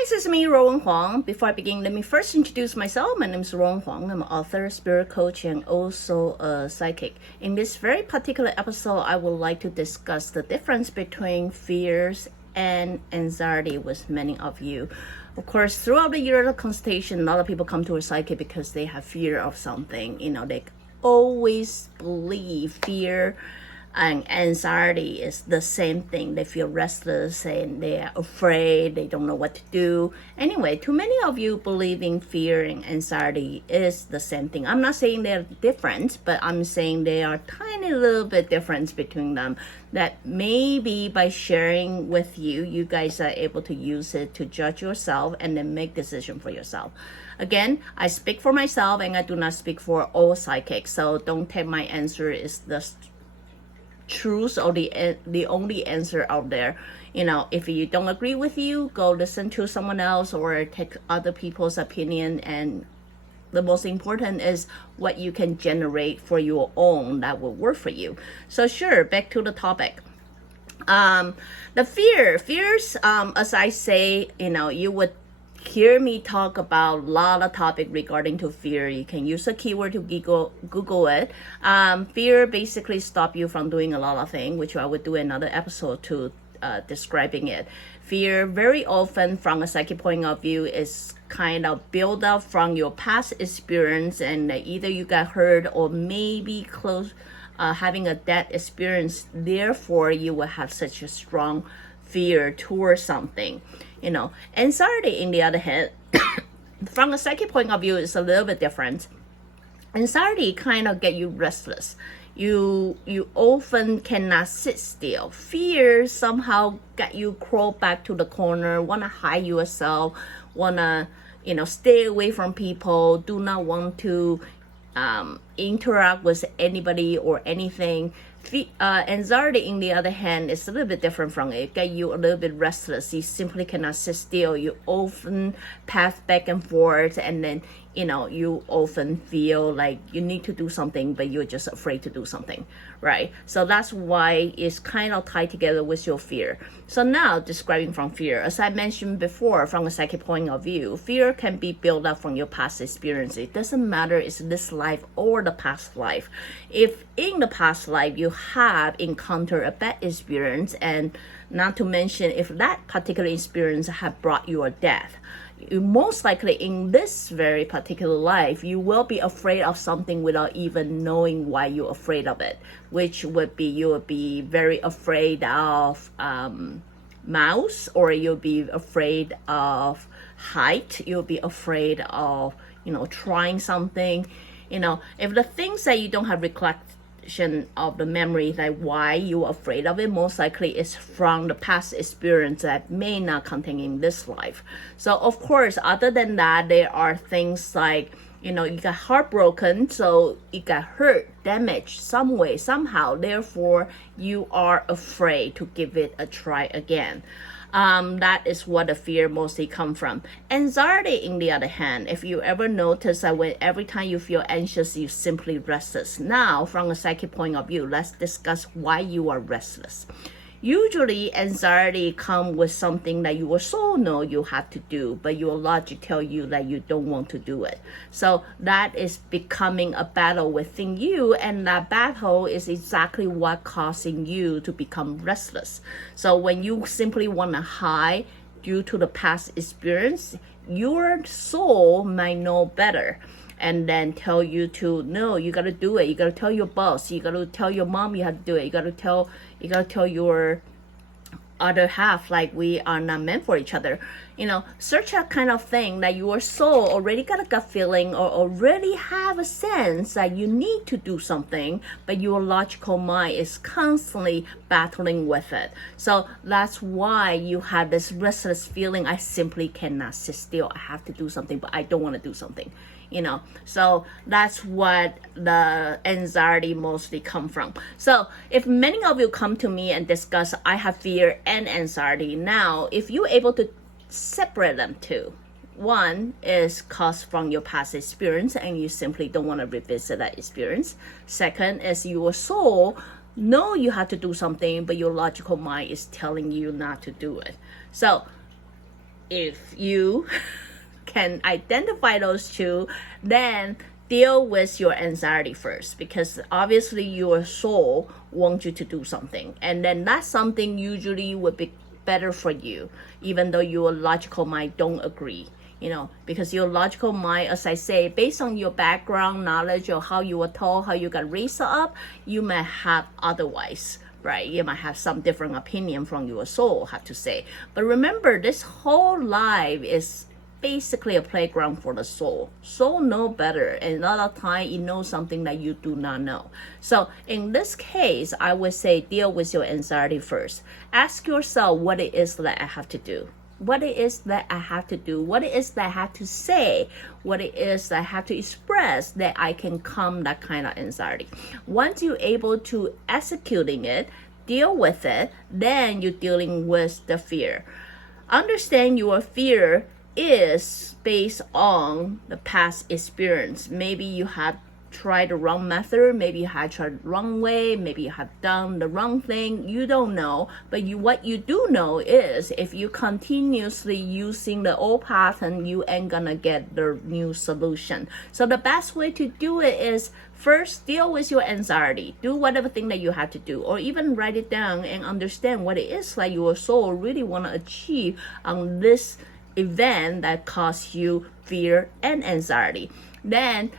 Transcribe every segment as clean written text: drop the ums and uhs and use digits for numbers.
guys, it's me, Ruowen Huang. Before I begin, let me first introduce myself. My name is Ruowen Huang. I'm an author, spirit coach, and also a psychic. In this very particular episode, I would like to discuss the difference between fears and anxiety with many of you. Of course, throughout the year of consultation, a lot of people come to a psychic because they have fear of something. They always believe fear and anxiety is the same thing. They feel restless and they are afraid, they don't know what to do. Anyway, too many of you believing fear and anxiety is the same thing. I'm not saying they're different, but I'm saying they are tiny little bit difference between them, that maybe by sharing with you, you guys are able to use it to judge yourself and then make decision for yourself. Again, I speak for myself and I do not speak for all psychics, so don't take my answer is the truth or the only answer out there. If you don't agree with you, go listen to someone else or take other people's opinion, and the most important is what you can generate for your own that will work for you. So sure, back to the topic. The fears, as I say, you would hear me talk about a lot of topics regarding to fear. You can use a keyword to Google it. Fear basically stop you from doing a lot of things, which I would do another episode to describing it. Fear very often from a psychic point of view is kind of built up from your past experience, and either you got hurt or maybe close having a death experience. Therefore, you will have such a strong fear towards something. Anxiety, in the other hand, from a psychic point of view, is a little bit different. Anxiety kind of get you restless. You often cannot sit still. Fear somehow get you crawl back to the corner, want to hide yourself, want to, stay away from people, do not want to interact with anybody or anything. Anxiety, in the other hand, is a little bit different from it. It get you a little bit restless. You simply cannot sit still. You often pass back and forth, and then you often feel like you need to do something, but you're just afraid to do something, right? So that's why it's kind of tied together with your fear. So now, describing from fear, as I mentioned before, from a psychic point of view, fear can be built up from your past experience. It doesn't matter it's this life or the past life. If in the past life you have encountered a bad experience, and not to mention if that particular experience have brought you a death, you most likely in this very particular life, you will be afraid of something without even knowing why you're afraid of it, which would be you would be very afraid of mouse, or you'll be afraid of height, you'll be afraid of trying something. If the things that you don't have recollection of the memory, like why you're afraid of it, most likely is from the past experience that may not contain in this life. So of course, other than that, there are things like you got heartbroken, so you got hurt, damaged some way, somehow, therefore you are afraid to give it a try again. That is what the fear mostly come from. Anxiety, in the other hand, if you ever notice that every time you feel anxious, you simply restless. Now, from a psychic point of view, let's discuss why you are restless. Usually, anxiety comes with something that your soul know you have to do, but your logic tell you that you don't want to do it. So that is becoming a battle within you, and that battle is exactly what causing you to become restless. So when you simply want to hide due to the past experience, your soul might know better, and then tell you to, no, you got to do it. You got to tell your boss. You got to tell your mom you have to do it. You got to tell your other half, like, we are not meant for each other. Such a kind of thing that your soul already got a gut feeling or already have a sense that you need to do something, but your logical mind is constantly battling with it. So that's why you have this restless feeling. I simply cannot sit still. I have to do something, but I don't want to do something. So that's what the anxiety mostly come from. So if many of you come to me and discuss, I have fear and anxiety, now if you're able to separate them two, one is caused from your past experience and you simply don't want to revisit that experience. Second is your soul know you have to do something, but your logical mind is telling you not to do it. So if you can identify those two, then deal with your anxiety first, because obviously your soul wants you to do something, and then that something usually would be better for you, even though your logical mind don't agree, because your logical mind, as I say, based on your background knowledge or how you were taught, how you got raised up, you may have otherwise, right? You might have some different opinion from your soul, have to say. But remember, this whole life is basically a playground for the soul. Soul know better, and a lot of time it knows something that you do not know. So in this case, I would say deal with your anxiety first. Ask yourself what it is that I have to do. What it is that I have to do, what it is that I have to say, what it is that I have to express that I can calm that kind of anxiety. Once you're able to executing it, deal with it, then you're dealing with the fear. Understand your fear is based on the past experience. Maybe you have tried the wrong method, maybe you have tried the wrong way, maybe you have done the wrong thing, you don't know. But what you do know is if you continuously using the old pattern, you ain't gonna get the new solution. So the best way to do it is first deal with your anxiety, do whatever thing that you have to do, or even write it down and understand what it is like your soul really want to achieve on this event that causes you fear and anxiety. Then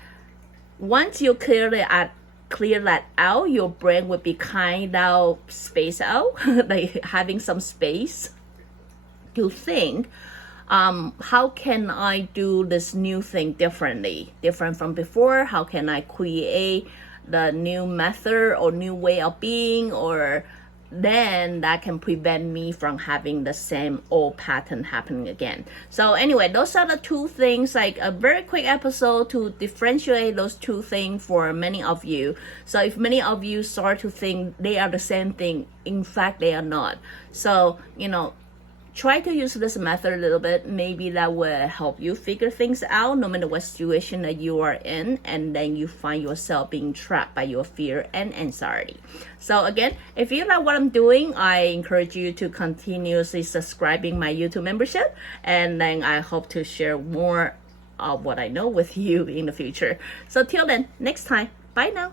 once you clear that out, your brain will be kind of spaced out, like having some space to think, how can I do this new thing differently, different from before? How can I create the new method or new way of being, or then that can prevent me from having the same old pattern happening again. So anyway, those are the two things, like a very quick episode to differentiate those two things for many of you. So if many of you start to think they are the same thing, in fact they are not. So try to use this method a little bit. Maybe that will help you figure things out no matter what situation that you are in, and then you find yourself being trapped by your fear and anxiety. So again, if you like what I'm doing, I encourage you to continuously subscribing my YouTube membership, and then I hope to share more of what I know with you in the future. So till then, next time, bye now.